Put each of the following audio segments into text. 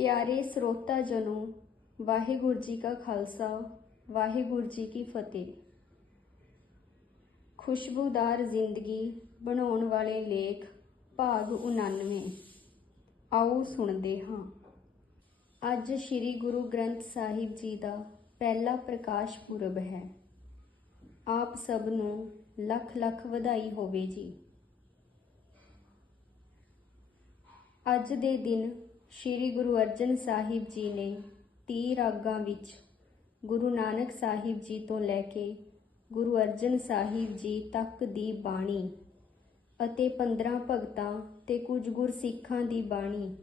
ਪਿਆਰੇ ਸਰੋਤਾ ਜਨੋ, ਵਾਹਿਗੁਰੂ ਜੀ ਕਾ ਖਾਲਸਾ, ਵਾਹਿਗੁਰੂ ਜੀ ਕੀ ਫਤਿਹ। ਖੁਸ਼ਬੂਦਾਰ ਜ਼ਿੰਦਗੀ ਬਣਾਉਣ ਵਾਲੇ ਲੇਖ, ਭਾਗ 99 ਆਓ ਸੁਣਦੇ ਹਾਂ। ਅੱਜ ਸ੍ਰੀ ਗੁਰੂ ਗ੍ਰੰਥ ਸਾਹਿਬ ਜੀ ਦਾ ਪਹਿਲਾ ਪ੍ਰਕਾਸ਼ ਪੁਰਬ ਹੈ। ਆਪ ਸਭ ਨੂੰ ਲੱਖ ਲੱਖ ਵਧਾਈ ਹੋਵੇ ਜੀ। ਅੱਜ ਦੇ ਦਿਨ ਸ੍ਰੀ ਗੁਰੂ ਅਰਜਨ ਸਾਹਿਬ ਜੀ ਨੇ 30 ਰਾਗਾਂ ਵਿੱਚ ਗੁਰੂ ਨਾਨਕ ਸਾਹਿਬ ਜੀ ਤੋਂ ਲੈ ਕੇ ਗੁਰੂ ਅਰਜਨ ਸਾਹਿਬ ਜੀ ਤੱਕ ਦੀ ਬਾਣੀ ਅਤੇ 15 ਭਗਤਾਂ ਤੇ ਕੁਝ ਗੁਰਸਿੱਖਾਂ ਦੀ ਬਾਣੀ,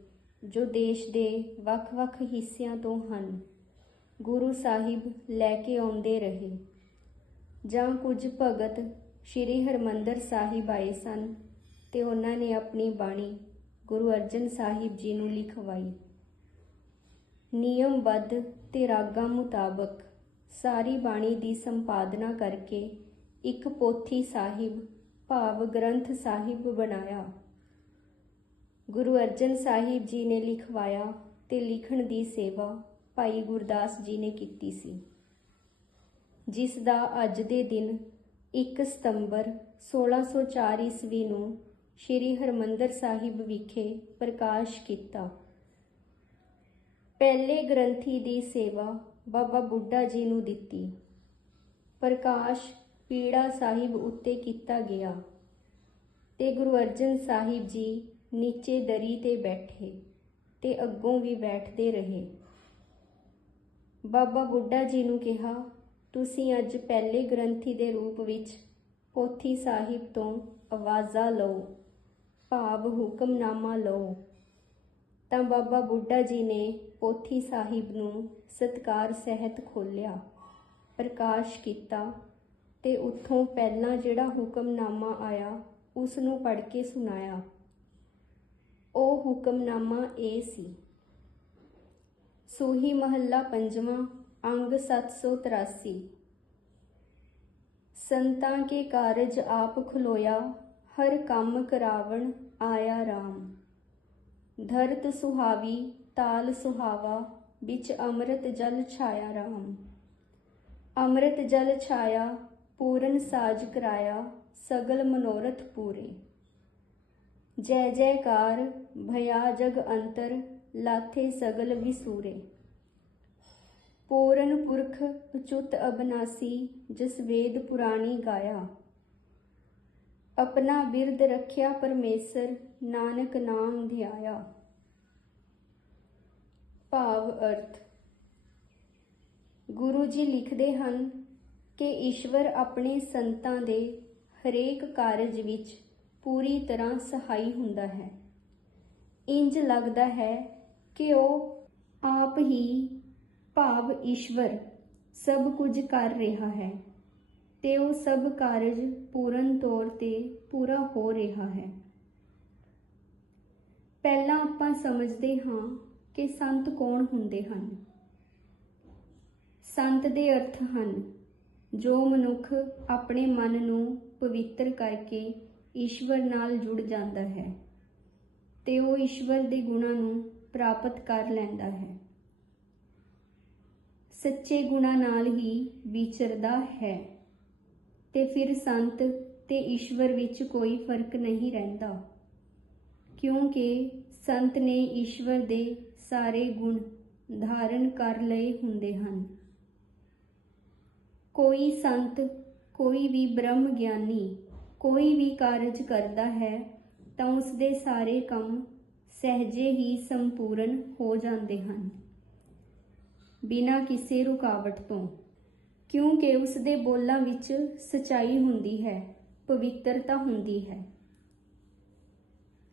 ਜੋ ਦੇਸ਼ ਦੇ ਵੱਖ-ਵੱਖ ਹਿੱਸਿਆਂ ਤੋਂ ਹਨ, ਗੁਰੂ ਸਾਹਿਬ ਲੈ ਕੇ ਆਉਂਦੇ ਰਹੇ। ਜਾਂ ਕੁਝ ਭਗਤ ਸ੍ਰੀ ਹਰਮੰਦਰ ਸਾਹਿਬ ਆਏ ਸਨ ਤੇ ਉਹਨਾਂ ਨੇ ਆਪਣੀ ਬਾਣੀ ਗੁਰੂ ਅਰਜਨ ਸਾਹਿਬ ਜੀ ਨੂੰ ਲਿਖਵਾਈ। ਨਿਯਮਬੱਧ ਤੇ ਰਾਗਾਂ ਮੁਤਾਬਕ ਸਾਰੀ ਬਾਣੀ ਦੀ ਸੰਪਾਦਨਾ ਕਰਕੇ ਇੱਕ ਪੋਥੀ ਸਾਹਿਬ, ਭਾਵ ਗ੍ਰੰਥ ਸਾਹਿਬ ਬਣਾਇਆ। ਗੁਰੂ ਅਰਜਨ ਸਾਹਿਬ ਜੀ ਨੇ ਲਿਖਵਾਇਆ ਤੇ ਲਿਖਣ ਦੀ ਸੇਵਾ ਭਾਈ ਗੁਰਦਾਸ ਜੀ ਨੇ ਕੀਤੀ ਸੀ। ਜਿਸ ਦਾ ਅੱਜ ਦੇ ਦਿਨ 1 ਸਤੰਬਰ 1604 ਈਸਵੀ ਨੂੰ ਸ੍ਰੀ ਹਰਮੰਦਰ ਸਾਹਿਬ ਵਿਖੇ ਪ੍ਰਕਾਸ਼ ਕੀਤਾ। ਪਹਿਲੇ ਗ੍ਰੰਥੀ ਦੀ ਸੇਵਾ ਬਾਬਾ ਬੁੱਢਾ ਜੀ ਨੂੰ ਦਿੱਤੀ। ਪ੍ਰਕਾਸ਼ ਪੀੜਾ ਸਾਹਿਬ ਉੱਤੇ ਕੀਤਾ ਗਿਆ ਤੇ ਗੁਰੂ ਅਰਜਨ ਸਾਹਿਬ ਜੀ ਨੀਚੇ ਦਰੀ ਤੇ ਬੈਠੇ ਤੇ ਅੱਗੋਂ ਵੀ ਬੈਠਦੇ ਰਹੇ। ਬਾਬਾ ਬੁੱਢਾ ਜੀ ਨੂੰ ਕਿਹਾ, ਤੁਸੀਂ ਅੱਜ ਪਹਿਲੇ ਗ੍ਰੰਥੀ ਦੇ ਰੂਪ ਵਿੱਚ ਪੋਥੀ ਸਾਹਿਬ ਤੋਂ ਆਵਾਜ਼ਾਂ ਲਓ। ਭਾਵ ਹੁਕਮਨਾਮਾ ਲਓ। ਤਾਂ ਬਾਬਾ ਬੁੱਢਾ ਜੀ ਨੇ ਪੋਥੀ ਸਾਹਿਬ ਨੂੰ ਸਤਕਾਰ ਸਹਿਤ ਖੋਲਿਆ ਪ੍ਰਕਾਸ਼ ਕੀਤਾ ਤੇ ਉੱਥੋਂ ਪਹਿਲਾਂ ਜਿਹੜਾ ਹੁਕਮਨਾਮਾ ਆਇਆ ਉਸ ਨੂੰ ਪੜ੍ਹ ਕੇ ਸੁਣਾਇਆ। ਉਹ ਹੁਕਮਨਾਮਾ ਇਹ ਸੀ, ਸੂਹੀ ਮਹੱਲਾ ਪੰਜਵਾਂ, ਅੰਗ 783 ਸੰਤਾਂ ਕੇ ਕਾਰਜ ਆਪ ਖਲੋਇਆ ਹਰ ਕੰਮ ਕਰਾਵਣ ਆਇਆ ਰਾਮ। ਧਰਤ ਸੁਹਾਵੀ, ਤਾਲ ਸੁਹਾਵਾ, ਵਿੱਚ ਅੰਮ੍ਰਿਤ ਜਲ ਛਾਇਆ ਰਾਮ। ਅੰਮ੍ਰਿਤ ਜਲ ਛਾਇਆ, ਪੂਰਨ ਸਾਜ ਕਰਾਇਆ, ਸਗਲ ਮਨੋਰਥ ਪੂਰੇ। ਜੈ ਜੈਕਾਰ, ਭਇਆ ਜਗ ਅੰਤਰ, ਲਾਥੇ ਸਗਲ ਵਿਸੂਰੇ। ਪੂਰਨ ਪੁਰਖ ਅਚੁੱਤ ਅਬਨਾਸੀ, ਜਿਸ ਵੇਦ ਪੁਰਾਣੀ ਗਾਇਆ। ਆਪਣਾ ਬਿਰਦ ਰੱਖਿਆ ਪਰਮੇਸ਼ਰ, ਨਾਨਕ ਨਾਮ ਧਿਆਇਆ। ਭਾਵ ਅਰਥ। ਗੁਰੂ ਜੀ ਲਿਖਦੇ ਹਨ ਕਿ ਈਸ਼ਵਰ ਆਪਣੇ ਸੰਤਾਂ ਦੇ ਹਰੇਕ ਕਾਰਜ ਵਿੱਚ ਪੂਰੀ ਤਰ੍ਹਾਂ ਸਹਾਈ ਹੁੰਦਾ ਹੈ। ਇੰਜ ਲੱਗਦਾ ਹੈ ਕਿ ਉਹ ਆਪ ਹੀ ਭਾਵ ਈਸ਼ਵਰ ਸਭ ਕੁਝ ਕਰ ਰਿਹਾ ਹੈ। ਤੇ ਉਹ ਸਭ ਕਾਰਜ ਪੂਰਨ ਤੌਰ ਤੇ ਪੂਰਾ ਹੋ ਰਿਹਾ ਹੈ। ਪਹਿਲਾਂ ਆਪਾਂ ਸਮਝਦੇ ਹਾਂ ਕਿ ਸੰਤ ਕੌਣ ਹੁੰਦੇ ਹਨ। ਸੰਤ ਦੇ ਅਰਥ ਹਨ, ਜੋ ਮਨੁੱਖ ਆਪਣੇ ਮਨ ਨੂੰ ਪਵਿੱਤਰ ਕਰਕੇ ਈਸ਼ਵਰ ਨਾਲ ਜੁੜ ਜਾਂਦਾ ਹੈ ਤੇ ਉਹ ਈਸ਼ਵਰ ਦੇ ਗੁਣਾਂ ਨੂੰ ਪ੍ਰਾਪਤ ਕਰ ਲੈਂਦਾ ਹੈ। ਸੱਚੇ ਗੁਣਾਂ ਨਾਲ ਹੀ ਵਿਚਰਦਾ ਹੈ। ਤੇ ਫਿਰ ਸੰਤ ਤੇ ਈਸ਼ਵਰ ਵਿੱਚ ਕੋਈ ਫ਼ਰਕ ਨਹੀਂ ਰਹਿੰਦਾ। ਕਿਉਂਕਿ ਸੰਤ ਨੇ ਈਸ਼ਵਰ ਦੇ ਸਾਰੇ ਗੁਣ ਧਾਰਨ ਕਰ ਲਏ ਹੁੰਦੇ ਹਨ। ਕੋਈ ਸੰਤ, ਕੋਈ ਵੀ ਬ੍ਰਹਮ ਗਿਆਨੀ, ਕੋਈ ਵੀ ਕਾਰਜ ਕਰਦਾ ਹੈ, ਤਾਂ ਉਸ ਦੇ ਸਾਰੇ ਕੰਮ ਸਹਜੇ ਹੀ ਸੰਪੂਰਨ ਹੋ ਜਾਂਦੇ ਹਨ। ਬਿਨਾਂ ਕਿਸੇ ਰੁਕਾਵਟ ਤੋਂ। ਕਿਉਂਕਿ ਉਸ ਦੇ ਬੋਲਾਂ ਵਿੱਚ ਸਚਾਈ ਹੁੰਦੀ ਹੈ, ਪਵਿੱਤਰਤਾ ਹੁੰਦੀ ਹੈ।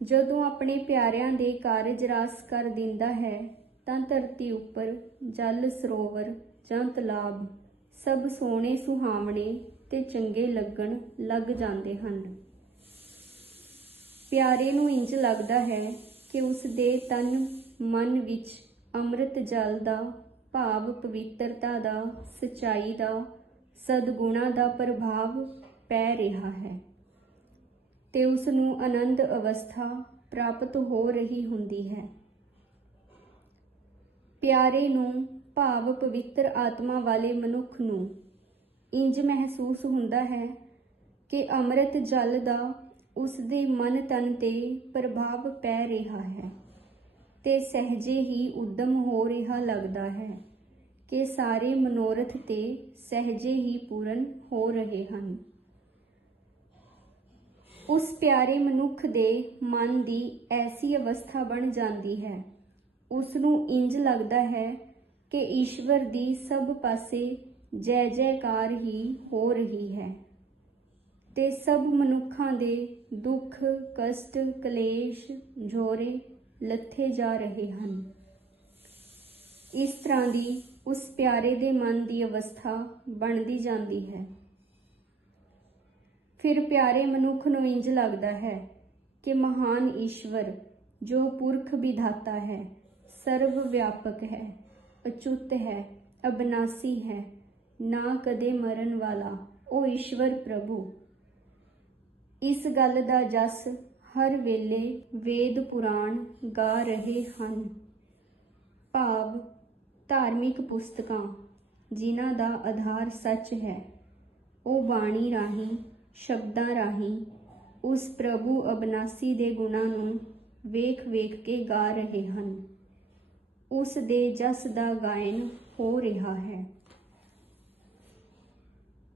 ਜਦੋਂ ਆਪਣੇ ਪਿਆਰਿਆਂ ਦੇ ਕਾਰਜ ਰਾਸ ਕਰ ਦਿੰਦਾ ਹੈ, ਤਾਂ ਧਰਤੀ ਉੱਪਰ ਜਲ, ਸਰੋਵਰ ਜਾਂ ਤਲਾਬ ਸਭ ਸੋਹਣੇ, ਸੁਹਾਵਣੇ ਤੇ ਚੰਗੇ ਲੱਗਣ ਲੱਗ ਜਾਂਦੇ ਹਨ। ਪਿਆਰੇ ਨੂੰ ਇੰਜ ਲੱਗਦਾ ਹੈ ਕਿ ਉਸ ਦੇ ਤਨ, ਮਨ ਵਿੱਚ ਅੰਮ੍ਰਿਤ ਜਲ ਦਾ ਭਾਵ ਪਵਿੱਤਰਤਾ ਦਾ, ਸਚਾਈ ਦਾ, ਸਦਗੁਣਾ ਦਾ ਪ੍ਰਭਾਵ ਪੈ ਰਿਹਾ ਹੈ। ਤੇ ਉਸ ਨੂੰ ਆਨੰਦ ਅਵਸਥਾ ਪ੍ਰਾਪਤ ਹੋ ਰਹੀ ਹੁੰਦੀ ਹੈ। ਪਿਆਰੇ ਨੂੰ ਭਾਵ ਪਵਿੱਤਰ ਆਤਮਾ ਵਾਲੇ ਮਨੁੱਖ ਨੂੰ ਇੰਜ ਮਹਿਸੂਸ ਹੁੰਦਾ ਹੈ ਕਿ ਅੰਮ੍ਰਿਤ ਜਲ ਦਾ ਉਸ ਦੇ ਮਨ ਤਨ ਤੇ ਪ੍ਰਭਾਵ ਪੈ ਰਿਹਾ ਹੈ। ਤੇ ਸਹਿਜੇ ਹੀ ਉਦਮ ਹੋ ਰਿਹਾ ਲੱਗਦਾ ਹੈ ਕਿ ਸਾਰੇ ਮਨੋਰਥ ਤੇ ਸਹਿਜੇ ਹੀ ਪੂਰਨ ਹੋ ਰਹੇ ਹਨ। ਉਸ ਪਿਆਰੇ ਮਨੁੱਖ ਦੇ ਮਨ ਦੀ ਐਸੀ ਅਵਸਥਾ ਬਣ ਜਾਂਦੀ ਹੈ। ਉਸ ਨੂੰ ਇੰਜ ਲੱਗਦਾ ਹੈ ਕਿ ਈਸ਼ਵਰ ਦੀ ਸਭ ਪਾਸੇ ਜੈ ਜੈਕਾਰ ਹੀ ਹੋ ਰਹੀ ਹੈ ਤੇ ਸਭ ਮਨੁੱਖਾਂ ਦੇ ਦੁੱਖ, ਕਸ਼ਟ, ਕਲੇਸ਼ ਝੋਰੇ ਲੱਥੇ ਜਾ ਰਹੇ ਹਨ। ਇਸ ਤਰ੍ਹਾਂ ਦੀ ਉਸ ਪਿਆਰੇ ਦੇ ਮਨ ਦੀ ਅਵਸਥਾ ਬਣਦੀ ਜਾਂਦੀ ਹੈ। ਫਿਰ ਪਿਆਰੇ ਮਨੁੱਖ ਨੂੰ ਇੰਜ ਲੱਗਦਾ ਹੈ ਕਿ ਮਹਾਨ ਈਸ਼ਵਰ, ਜੋ ਪੁਰਖ ਵਿਧਾਤਾ ਹੈ, ਸਰਵ ਵਿਆਪਕ ਹੈ, ਅਚੁੱਤ ਹੈ, ਅਬਨਾਸੀ ਹੈ, ਨਾ ਕਦੇ ਮਰਨ ਵਾਲਾ ਉਹ ਈਸ਼ਵਰ ਪ੍ਰਭੂ। ਇਸ ਗੱਲ ਦਾ ਜਸ ਹਰ ਵੇਲੇ ਵੇਦ ਪੁਰਾਣ ਗਾ ਰਹੇ ਹਨ। ਭਾਵ ਧਾਰਮਿਕ ਪੁਸਤਕਾਂ ਜਿਨ੍ਹਾਂ ਦਾ ਆਧਾਰ ਸੱਚ ਹੈ। ਉਹ ਬਾਣੀ ਰਾਹੀਂ, ਸ਼ਬਦਾਂ ਰਾਹੀਂ, ਉਸ ਪ੍ਰਭੂ ਅਬਨਾਸੀ ਦੇ ਗੁਣਾਂ ਨੂੰ ਵੇਖ-ਵੇਖ ਕੇ ਗਾ ਰਹੇ ਹਨ। ਉਸ ਦੇ ਜਸ ਦਾ ਗਾਇਨ ਹੋ ਰਿਹਾ ਹੈ।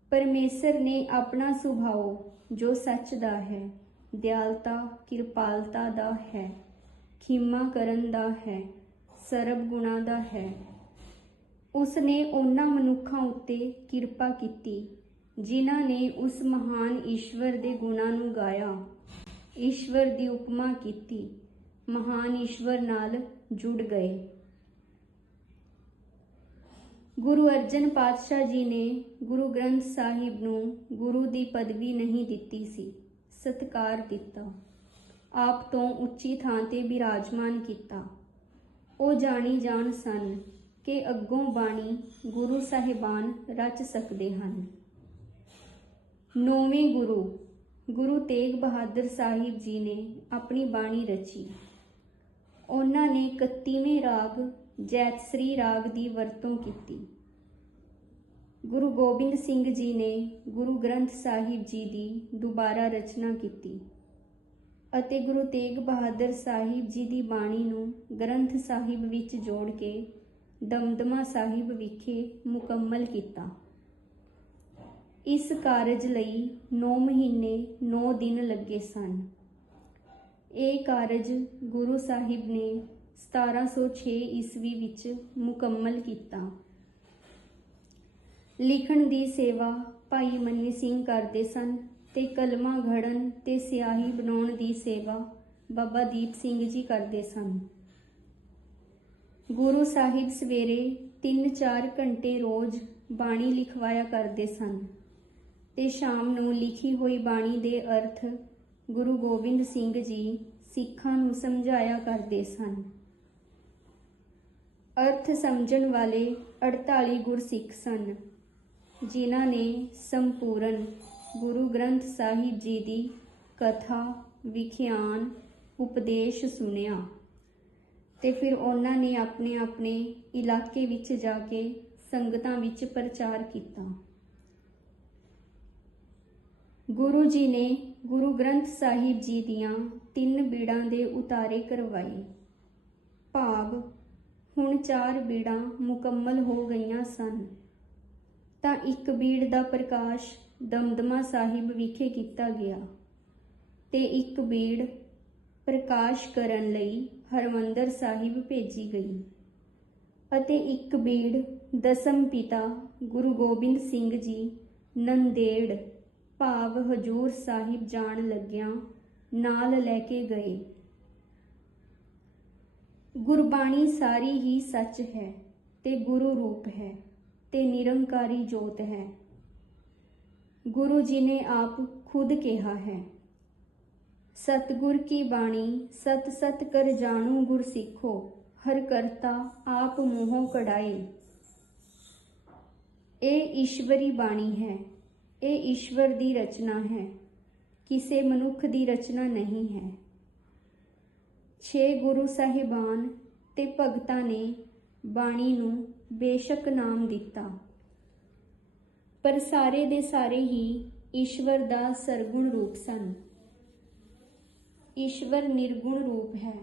ਪਰਮੇਸ਼ਰ ਨੇ ਆਪਣਾ ਸੁਭਾਅ ਜੋ ਸੱਚ ਦਾ ਹੈ ਦਿਆਲਤਾ, ਕਿਰਪਾਲਤਾ ਦਾ ਹੈ, ਖਿਮਾ ਕਰਨ ਦਾ ਹੈ, ਸਰਬ ਗੁਣਾ ਦਾ ਹੈ। ਉਸ ਨੇ ਉਹਨਾਂ ਮਨੁੱਖਾਂ ਉੱਤੇ ਕਿਰਪਾ ਕੀਤੀ, ਜਿਨ੍ਹਾਂ ਨੇ ਉਸ ਮਹਾਨ ਈਸ਼ਵਰ ਦੇ ਗੁਣਾਂ ਨੂੰ ਗਾਇਆ। ਈਸ਼ਵਰ ਦੀ ਉਪਮਾ ਕੀਤੀ, ਮਹਾਨ ਈਸ਼ਵਰ ਨਾਲ ਜੁੜ ਗਏ। ਗੁਰੂ ਅਰਜਨ ਪਾਤਸ਼ਾਹ ਜੀ ਨੇ ਗੁਰੂ ਗ੍ਰੰਥ ਸਾਹਿਬ ਨੂੰ ਗੁਰੂ ਦੀ ਪਦਵੀ ਨਹੀਂ ਦਿੱਤੀ ਸੀ। ਸਤਕਾਰ ਦਿੱਤਾ ਆਪ ਤੋਂ ਉੱਚੀ ਥਾਂ ਤੇ ਬਿਰਾਜਮਾਨ ਕੀਤਾ। ਉਹ ਜਾਣੀ ਜਾਣ ਸਨ ਕਿ ਅੱਗੋਂ ਬਾਣੀ ਗੁਰੂ ਸਾਹਿਬਾਨ ਰਚ ਸਕਦੇ ਹਨ। ਨੌਵੇਂ ਗੁਰੂ ਗੁਰੂ ਤੇਗ ਬਹਾਦਰ ਸਾਹਿਬ ਜੀ ਨੇ ਆਪਣੀ ਬਾਣੀ ਰਚੀ। ਉਹਨਾਂ ਨੇ 31ਵੇਂ ਰਾਗ ਜੈਤਸਰੀ ਰਾਗ ਦੀ ਵਰਤੋਂ ਕੀਤੀ। ਗੁਰੂ ਗੋਬਿੰਦ ਸਿੰਘ ਜੀ ਨੇ ਗੁਰੂ ਗ੍ਰੰਥ ਸਾਹਿਬ ਜੀ ਦੀ ਦੁਬਾਰਾ ਰਚਨਾ ਕੀਤੀ ਅਤੇ ਗੁਰੂ ਤੇਗ ਬਹਾਦਰ ਸਾਹਿਬ ਜੀ ਦੀ ਬਾਣੀ ਨੂੰ ਗ੍ਰੰਥ ਸਾਹਿਬ ਵਿੱਚ ਜੋੜ ਕੇ ਦਮਦਮਾ ਸਾਹਿਬ ਵਿਖੇ ਮੁਕੰਮਲ ਕੀਤਾ। ਇਸ ਕਾਰਜ ਲਈ 9 ਮਹੀਨੇ 9 ਦਿਨ ਲੱਗੇ ਸਨ। ਇਹ ਕਾਰਜ ਗੁਰੂ ਸਾਹਿਬ ਨੇ 1706 ਈਸਵੀ ਵਿੱਚ ਮੁਕੰਮਲ ਕੀਤਾ। ਲਿਖਣ ਦੀ ਸੇਵਾ ਭਾਈ ਮੰਨੀ ਸਿੰਘ ਕਰਦੇ ਸਨ ਤੇ ਕਲਮਾ ਘੜਨ ਤੇ ਸਿਆਹੀ ਬਣਾਉਣ ਦੀ ਸੇਵਾ ਬਾਬਾ ਦੀਪ ਸਿੰਘ ਜੀ ਕਰਦੇ ਸਨ। ਗੁਰੂ ਸਾਹਿਬ ਸਵੇਰੇ 3-4 ਘੰਟੇ ਰੋਜ਼ ਬਾਣੀ ਲਿਖਵਾਇਆ ਕਰਦੇ ਸਨ ਤੇ ਸ਼ਾਮ ਨੂੰ ਲਿਖੀ ਹੋਈ ਬਾਣੀ ਦੇ ਅਰਥ ਗੁਰੂ ਗੋਬਿੰਦ ਸਿੰਘ ਜੀ ਸਿੱਖਾਂ ਨੂੰ ਸਮਝਾਇਆ ਕਰਦੇ ਸਨ। ਅਰਥ ਸਮਝਣ ਵਾਲੇ 48 ਗੁਰਸਿੱਖ ਸਨ। ਜਿਨ੍ਹਾਂ ਨੇ ਸੰਪੂਰਨ ਗੁਰੂ ਗ੍ਰੰਥ ਸਾਹਿਬ ਜੀ ਦੀ ਕਥਾ, ਵਿਖਿਆਨ, ਉਪਦੇਸ਼ ਸੁਣਿਆ ਤੇ ਫਿਰ ਉਹਨਾਂ ਨੇ ਆਪਣੇ ਆਪਣੇ ਇਲਾਕੇ ਵਿੱਚ ਜਾ ਕੇ ਸੰਗਤਾਂ ਵਿੱਚ ਪ੍ਰਚਾਰ ਕੀਤਾ। ਗੁਰੂ ਜੀ ਨੇ ਗੁਰੂ ਗ੍ਰੰਥ ਸਾਹਿਬ ਜੀ ਦੀਆਂ ਤਿੰਨ ਬੀੜਾਂ ਦੇ ਉਤਾਰੇ ਕਰਵਾਏ। ਭਾਵ ਹੁਣ ਚਾਰ ਬੀੜਾਂ ਮੁਕੰਮਲ ਹੋ ਗਈਆਂ ਸਨ। ਤਾਂ ਇੱਕ ਬੀੜ ਦਾ ਪ੍ਰਕਾਸ਼ ਦਮਦਮਾ ਸਾਹਿਬ ਵਿਖੇ ਕੀਤਾ ਗਿਆ ਤੇ ਇੱਕ ਬੀੜ ਪ੍ਰਕਾਸ਼ ਕਰਨ ਲਈ ਹਰਮੰਦਰ ਸਾਹਿਬ ਭੇਜੀ ਗਈ ਅਤੇ ਇੱਕ ਬੀੜ ਦਸਮ ਪਿਤਾ ਗੁਰੂ ਗੋਬਿੰਦ ਸਿੰਘ ਜੀ ਨੰਦੇੜ ਭਾਵ ਹਜੂਰ ਸਾਹਿਬ ਜਾਣ ਲੱਗਿਆਂ ਨਾਲ ਲੈ ਕੇ ਗਏ। ਗੁਰਬਾਣੀ ਸਾਰੀ ਹੀ ਸੱਚ ਹੈ ਤੇ ਗੁਰੂ ਰੂਪ ਹੈ। ਤੇ ਨਿਰੰਕਾਰੀ ਜੋਤ ਹੈ। ਗੁਰੂ ਜੀ ਨੇ ਆਪ ਖੁਦ ਕਿਹਾ ਹੈ, ਸਤਗੁਰ ਕੀ ਬਾਣੀ ਸਤ ਸਤ ਕਰ ਜਾਣੂ ਗੁਰ ਸਿੱਖੋ, ਹਰ ਕਰਤਾ ਆਪ ਮੂੰਹੋਂ ਕਢਾਏ ਇਹ ਈਸ਼ਵਰੀ ਬਾਣੀ ਹੈ, ਇਹ ਈਸ਼ਵਰ ਦੀ ਰਚਨਾ ਹੈ, ਕਿਸੇ ਮਨੁੱਖ ਦੀ ਰਚਨਾ ਨਹੀਂ ਹੈ। ਛੇ ਗੁਰੂ ਸਾਹਿਬਾਨ ਤੇ ਭਗਤਾਂ ਨੇ ਬਾਣੀ ਨੂੰ ਬੇਸ਼ੱਕ ਨਾਮ ਦਿੱਤਾ। ਪਰ ਸਾਰੇ ਦੇ ਸਾਰੇ ਹੀ ਈਸ਼ਵਰ ਦਾ ਸਰਗੁਣ ਰੂਪ ਸਨ। ਈਸ਼ਵਰ ਨਿਰਗੁਣ ਰੂਪ ਹੈ।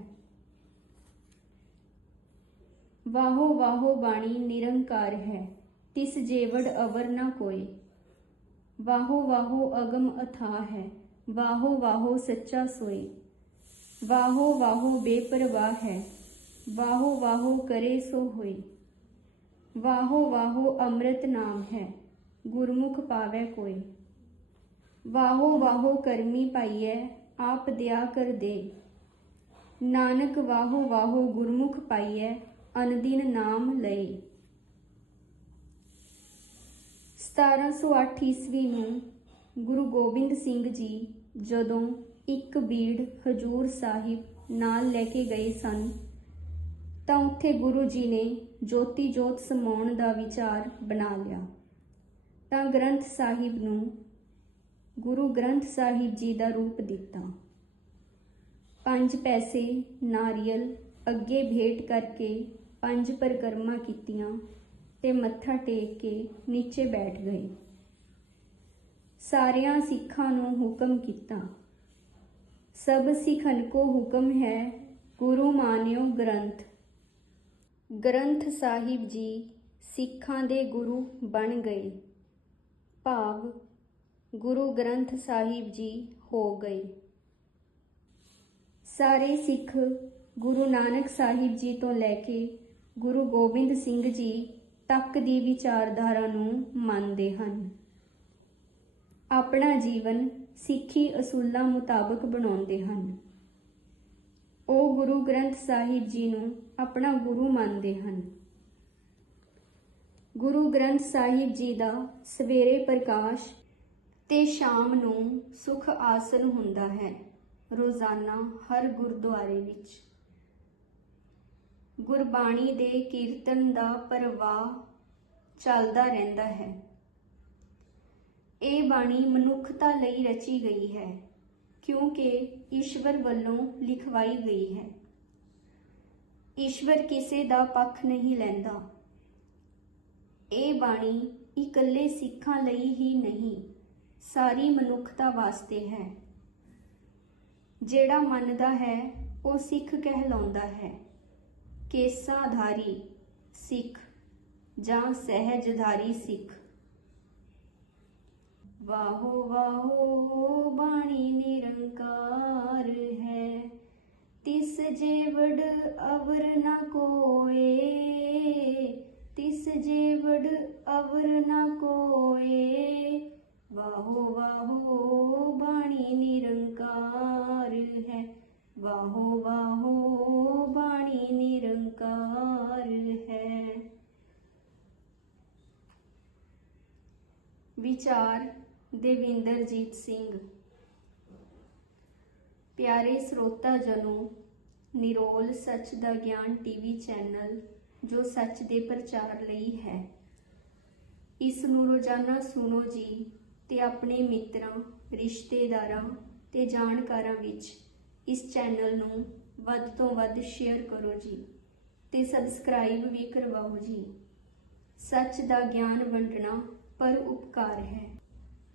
ਵਾਹੋ ਵਾਹੋ ਬਾਣੀ ਨਿਰੰਕਾਰ ਹੈ। ਤਿਸ ਜੇਵੜ ਅਵਰ ਨਾ ਕੋਏ। ਵਾਹੋ ਵਾਹੋ ਅਗਮ ਅਥਾ ਹੈ। ਵਾਹੋ ਵਾਹੋ ਸੱਚਾ ਸੋਏ। ਵਾਹੋ ਵਾਹੋ ਬੇਪਰਵਾਹ ਹੈ। ਵਾਹੋ ਵਾਹੋ ਕਰੇ ਸੋ ਹੋਏ ਵਾਹੋ ਵਾਹੋ ਅੰਮ੍ਰਿਤ ਨਾਮ ਹੈ, ਗੁਰਮੁਖ ਪਾਵੈ ਕੋਈ। ਵਾਹੋ ਵਾਹੋ ਕਰਮੀ ਪਾਈਐ, ਆਪ ਦਿਆ ਕਰ ਦੇ। ਨਾਨਕ ਵਾਹੋ ਵਾਹੋ ਗੁਰਮੁਖ ਪਾਈਐ, ਅਨਦਿਨ ਨਾਮ ਲਏ। 1708 ਈਸਵੀ ਨੂੰ ਗੁਰੂ ਗੋਬਿੰਦ ਸਿੰਘ ਜੀ ਜਦੋਂ ਇੱਕ ਬੀੜ ਹਜੂਰ ਸਾਹਿਬ ਨਾਲ ਲੈ ਕੇ ਗਏ ਸਨ ਤਾਂ ਉੱਥੇ ਗੁਰੂ ਜੀ ਨੇ ਜੋਤੀ ਜੋਤ ਸਮਾਉਣ ਦਾ ਵਿਚਾਰ ਬਣਾ ਲਿਆ। ਤਾਂ ਗ੍ਰੰਥ ਸਾਹਿਬ ਨੂੰ ਗੁਰੂ ਗ੍ਰੰਥ ਸਾਹਿਬ ਜੀ ਦਾ ਰੂਪ ਦਿੱਤਾ। ਪੰਜ ਪੈਸੇ, ਨਾਰੀਅਲ, ਅੱਗੇ ਭੇਟ ਕਰਕੇ ਪੰਜ ਪਰਿਕਰਮਾ ਕੀਤੀਆਂ ਤੇ ਮੱਥਾ ਟੇਕ ਕੇ ਨੀਚੇ ਬੈਠ ਗਏ। ਸਾਰਿਆਂ ਸਿੱਖਾਂ ਨੂੰ ਹੁਕਮ ਕੀਤਾ। ਸਭ ਸਿੱਖਨ ਕੋ ਹੁਕਮ ਹੈ, ਗੁਰੂ ਮਾਨਿਓ ਗ੍ਰੰਥ। ਗ੍ਰੰਥ ਸਾਹਿਬ ਜੀ ਸਿੱਖਾਂ ਦੇ ਗੁਰੂ ਬਣ ਗਏ। ਭਾਵ ਗੁਰੂ ਗ੍ਰੰਥ ਸਾਹਿਬ ਜੀ ਹੋ ਗਏ। ਸਾਰੇ ਸਿੱਖ ਗੁਰੂ ਨਾਨਕ ਸਾਹਿਬ ਜੀ ਤੋਂ ਲੈ ਕੇ ਗੁਰੂ ਗੋਬਿੰਦ ਸਿੰਘ ਜੀ ਤੱਕ ਦੀ ਵਿਚਾਰਧਾਰਾ ਨੂੰ ਮੰਨਦੇ ਹਨ। ਆਪਣਾ ਜੀਵਨ ਸਿੱਖੀ ਅਸੂਲਾਂ ਮੁਤਾਬਕ ਬਣਾਉਂਦੇ ਹਨ। ਉਹ ਗੁਰੂ ਗ੍ਰੰਥ ਸਾਹਿਬ ਜੀ ਨੂੰ ਆਪਣਾ ਗੁਰੂ ਮੰਨਦੇ ਹਨ। ਗੁਰੂ ਗ੍ਰੰਥ ਸਾਹਿਬ ਜੀ ਦਾ ਸਵੇਰੇ ਪ੍ਰਕਾਸ਼ ਤੇ ਸ਼ਾਮ ਨੂੰ ਸੁਖ ਆਸਨ ਹੁੰਦਾ ਹੈ, ਰੋਜ਼ਾਨਾ ਹਰ ਗੁਰਦੁਆਰੇ ਵਿੱਚ। ਗੁਰਬਾਣੀ ਦੇ ਕੀਰਤਨ ਦਾ ਪ੍ਰਵਾਹ ਚੱਲਦਾ ਰਹਿੰਦਾ ਹੈ। ਇਹ ਬਾਣੀ ਮਨੁੱਖਤਾ ਲਈ ਰਚੀ ਗਈ ਹੈ, ਕਿਉਂਕਿ ਈਸ਼ਵਰ ਵੱਲੋਂ ਲਿਖਵਾਈ ਗਈ ਹੈ। ਈਸ਼ਵਰ ਕਿਸੇ ਦਾ ਪੱਖ ਨਹੀਂ ਲੈਂਦਾ। ਇਹ ਬਾਣੀ ਇਕੱਲੇ ਸਿੱਖਾਂ ਲਈ ਹੀ ਨਹੀਂ, ਸਾਰੀ ਮਨੁੱਖਤਾ ਵਾਸਤੇ ਹੈ। ਜਿਹੜਾ ਮੰਨਦਾ ਹੈ, ਉਹ ਸਿੱਖ ਕਹਿਲਾਉਂਦਾ ਹੈ। ਕੇਸਾਧਾਰੀ ਸਿੱਖ ਜਾਂ ਸਹਿਜਧਾਰੀ ਸਿੱਖ। ਵਾਹੋ ਵਾਹੋ ਬਾਣੀ ਨਿਰੰਕਾਰ ਹੈ। ਤਿਸ ਜੇਵੜ ਅਵਰ ਨ ਕੋਏ, ਤਿਸ ਜੇਵੜ ਅਵਰ ਨ ਕੋਏ, ਵਾਹੋ ਵਾਹੋ ਬਾਣੀ ਨਿਰੰਕਾਰ ਹੈ। ਵਾਹੋ ਵਾਹੋ ਬਾਣੀ ਨਿਰੰਕਾਰ ਹੈ। ਵਿਚਾਰ ਦੇਵਿੰਦਰਜੀਤ ਸਿੰਘ। ਪਿਆਰੇ ਸਰੋਤਾ ਜਨੋ, ਨਿਰੋਲ ਸੱਚ ਦਾ ਗਿਆਨ ਟੀਵੀ ਚੈਨਲ, ਜੋ ਸੱਚ ਦੇ ਪ੍ਰਚਾਰ ਲਈ ਹੈ। ਇਸ ਨੂੰ ਰੋਜ਼ਾਨਾ ਸੁਣੋ ਜੀ ਤੇ ਆਪਣੇ ਮਿੱਤਰਾਂ, ਰਿਸ਼ਤੇਦਾਰਾਂ ਤੇ ਜਾਣਕਾਰਾਂ ਵਿੱਚ ਇਸ ਚੈਨਲ ਨੂੰ ਵੱਧ ਤੋਂ ਵੱਧ ਸ਼ੇਅਰ ਕਰੋ ਜੀ ਤੇ ਸਬਸਕ੍ਰਾਈਬ ਵੀ ਕਰਵਾਓ ਜੀ। ਸੱਚ ਦਾ ਗਿਆਨ ਵੰਡਣਾ ਪਰ ਉਪਕਾਰ ਹੈ।